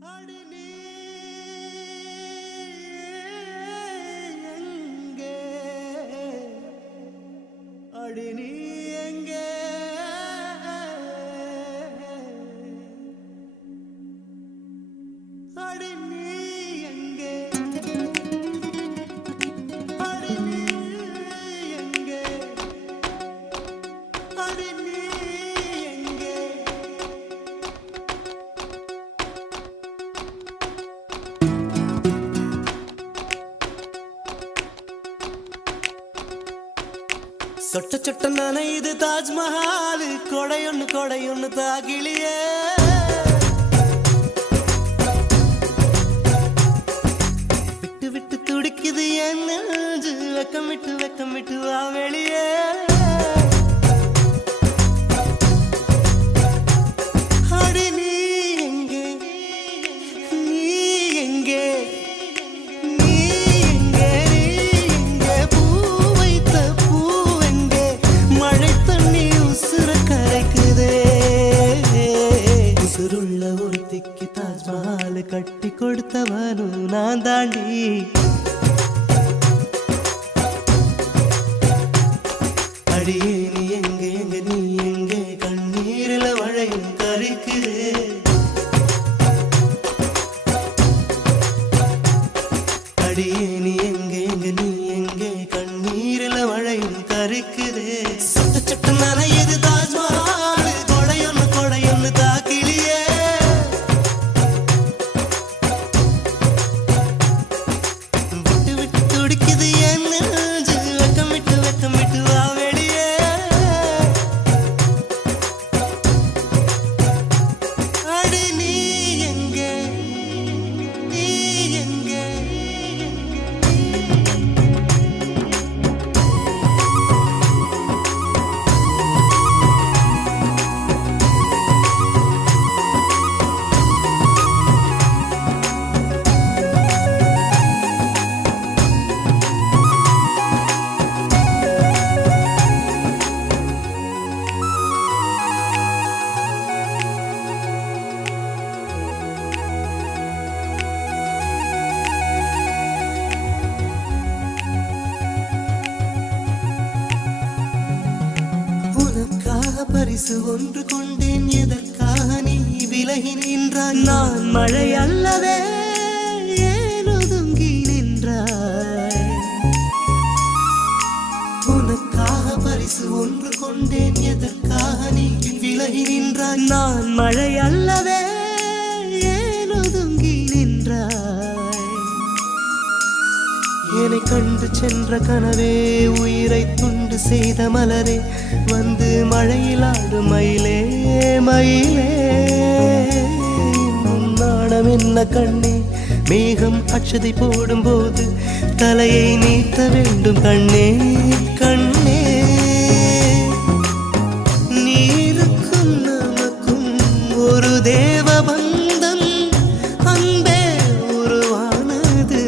அடி நீ எங்கே அடி நீ எங்கே அடி நீ எங்கே அடி நீ எங்கே அடி நீ எங்கே சொட்ட சொட்ட நனையுது தாஜ்மஹால் கொடையொன்னு தாகிலியே விட்டு விட்டு துடிக்குது என் நெஞ்சு வெக்கமிட்டு வா வெளியே அடி நீ எங்கே நீ எங்கே நீ எங்கே நீ எங்கே பூ வைத்த பூவெங்கே மழை தண்ணி உசுர கரைக்குதே உசுருள்ள ஒருத்திக்கு தாஜ்மஹால் கட்டி கொடுத்தவனும் நான் தாண்டி அடியே நீ எங்கே நீ எங்கே கண்ணீரில மழையும் கரைக்குதே அடியே நீ எங்கே நீ எங்கே கண்ணீரில மழையும் கரைக்குதே சொட்ட சொட்ட நனையுது தாஜ்மஹால் கொடையொன்னு தாக்கிலியே விட்டு விட்டு துடிக்குது என் நெஞ்சு வெக்கமிட்டு வா வெளியே அடி நீ எங்கே நீ எங்கே உனக்காக பரிசு ஒன்று கொண்டேன் எதற்காக நீ விலகி நின்றாய் நான் மழை அல்லவே ஏன் ஒதுங்கி நின்றாய் உனக்காக பரிசு ஒன்று கொண்டேன் எதற்காக நீ விலகி நின்றாய் நான் மழை அல்லவே ஏன் ஒதுங்கி நின்றாய் என்னை கண்டு சென்ற கனவே உயிரை துண்டு செய்த மலரே வந்து மழையில் ஆடும் மயிலே மயிலே நாணம் என்ன கண்ணே மேகம் அச்சதை போடும் போது தலையை நீட்ட வேண்டும் கண்ணே கண்ணே நீருக்கும் நமக்கும் ஒரு தேவ பந்தம் அன்பே உருவானது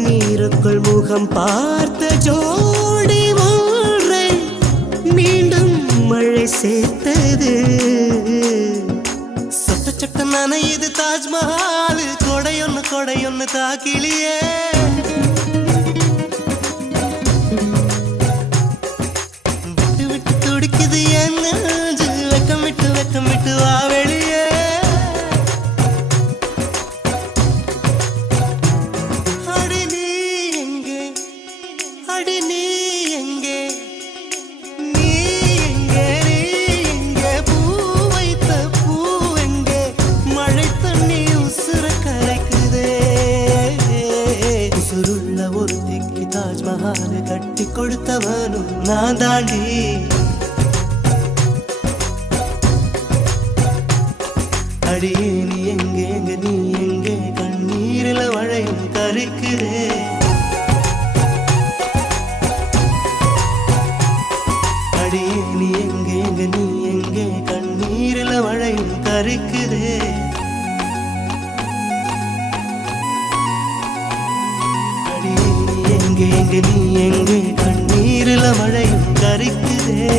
நீருக்குள் முகம் பார்த்த ஜோடி ஒன்றை மீண்டும் மழை சேர்த்தது சொட்ட சொட்ட நனையுது தாஜ்மஹால் கொடையொன்னு தாக்கிலியே விட்டு விட்டு துடிக்குது என் நெஞ்சு வெக்கமிட்டு வா வெளியே அடி நீ எங்கே அடி நீ எங்கே நீ எங்கே நீ எங்கே பூ வைத்த பூவெங்கே மழை தண்ணி உசுர கரைக்குதே உசுருள்ள ஒருத்திக்கு தாஜ்மஹால் கட்டி கொடுத்தவனும் நான் தாண்டி அடியே நீ எங்கே நீ எங்கே கண்ணீரில மழையும் கரைக்குதே அடியே நீ எங்கே நீ எங்கே கண்ணீரில மழையும் கரைக்குதே அடியே நீ எங்கே நீ எங்கே கண்ணீரில மழையும் கரைக்குதே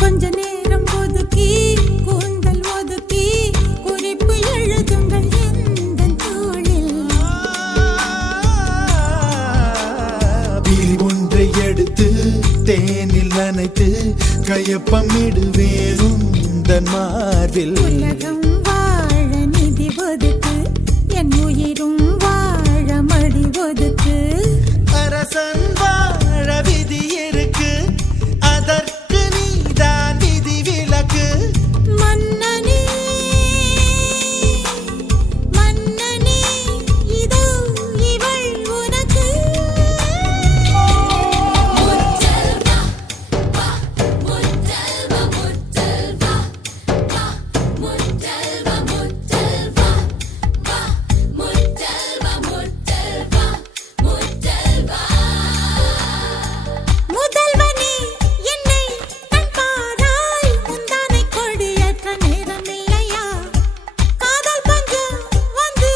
கொஞ்ச நேரம் ஒதுக்கி கூந்தல் ஒதுக்கி குறிப்பு எழுதுங்கள் எந்தன் தோளில். பிரி ஒன்றை எடுத்து தேனில் நனைத்து கையொப்பமிடுவேன் உந்தன் மார்பில். உலகம் வாழ நிதி ஒதுக்கு, என் உயிரும் வாழ மடி ஒதுக்கு. அரசன் வாழ விதி இருக்கு, அதற்கு நீதான் விதி விலக்கு. மன்னனே மன்னனே இதோ இவள் உனக்கு. முத்தல்வா வா முத்தல்வா முத்தல்வா வா முத்தல்வா முத்தல்வா வா முத்தல்வா முத்தல்வா முத்தல்வா. முதல்வனே என்னை கண் பாராய், முந்தானை கொடியேற்ற நேரமில்லையா? காதல் பஞ்சம் வந்து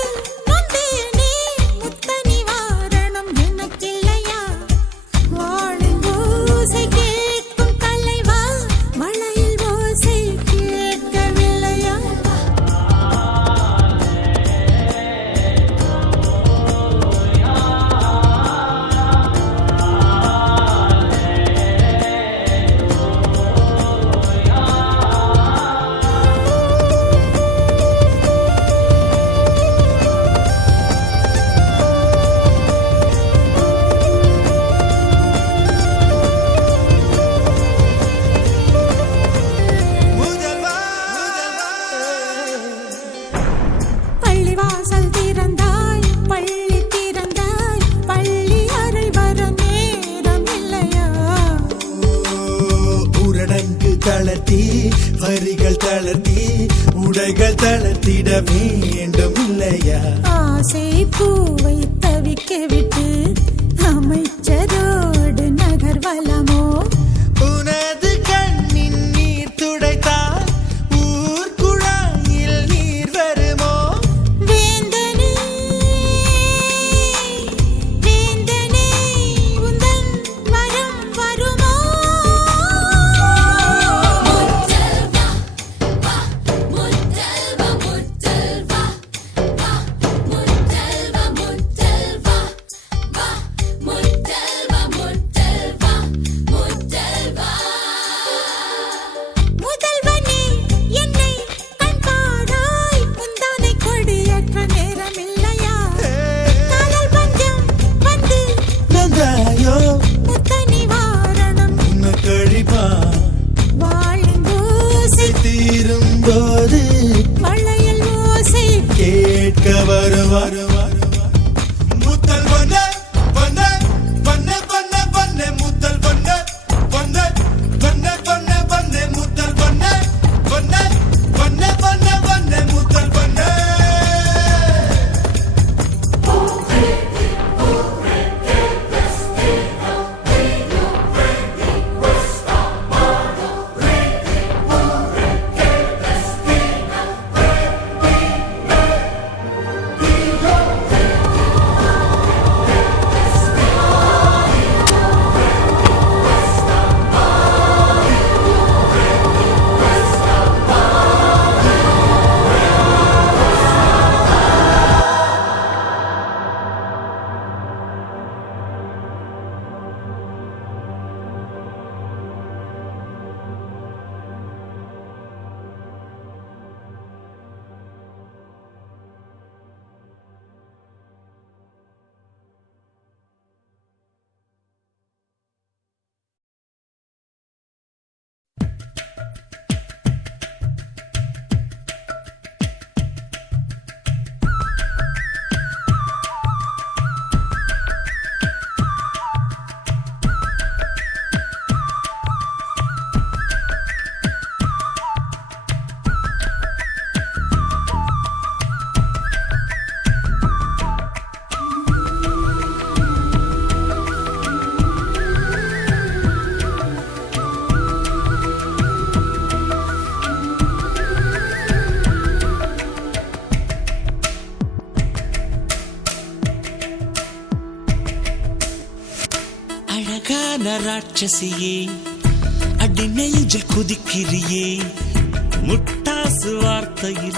நொந்தேனே, முத்த நிவாரணம் எனக்கில்லையா? வாளின் ஓசை கேட்கும் தலைவா, மழையில் ஓசை கேட்கவில்லையா? முதல்வா பள்ளிவாசல் திறந்தாய், பள்ளி திறந்தாய், பள்ளி அறை வர நேரம் இல்லையா? ஊரடங்கு தளர்த்தி வரிகள் தளர்த்தி உடைகள் தளர்த்திட வேண்டும் இல்லையா? ஆசை பூவை தவிக்க விட்டு அமைச்சரோடு நகர்வலமோ? உனது கண்ணின் நீர் துடைத்தால் ஊர் குழாயில் நீர் வருமோ? வேந்தனே வேந்தனே உந்தன் வரம் வருமோ? முத்தல்வா வா முத்தல்வா முத்தல்வா வா முத்தல்வா முத்தல்வா வா முத்தல்வா முத்தல்வா முத்தல்வா. முதல்வனே என்னை கண் பாராய், முந்தானை கொடியேற்ற நேரமில்லையா? காதல் பஞ்சம் வந்து நந்தாயோ முத்த நிவாரணம் உன்னை கழிப்பா வாழின் ஓசை தீரும் போது மழையில் ஓசை கேட்க வருவார். முத்தல் வண்ண வண்ண வண்ண வண்ண வண்ண முத்தல் வண்ண வண்ண வண்ண வண்ண வண்ண முத்தல் வண்ண வண்ண வண்ண வண்ண வண்ண முத்தல் வண்ண. ராட்சசியே அடி நெஞ்சில் குதிக்கிறியே முட்டாசு வார்த்தையில்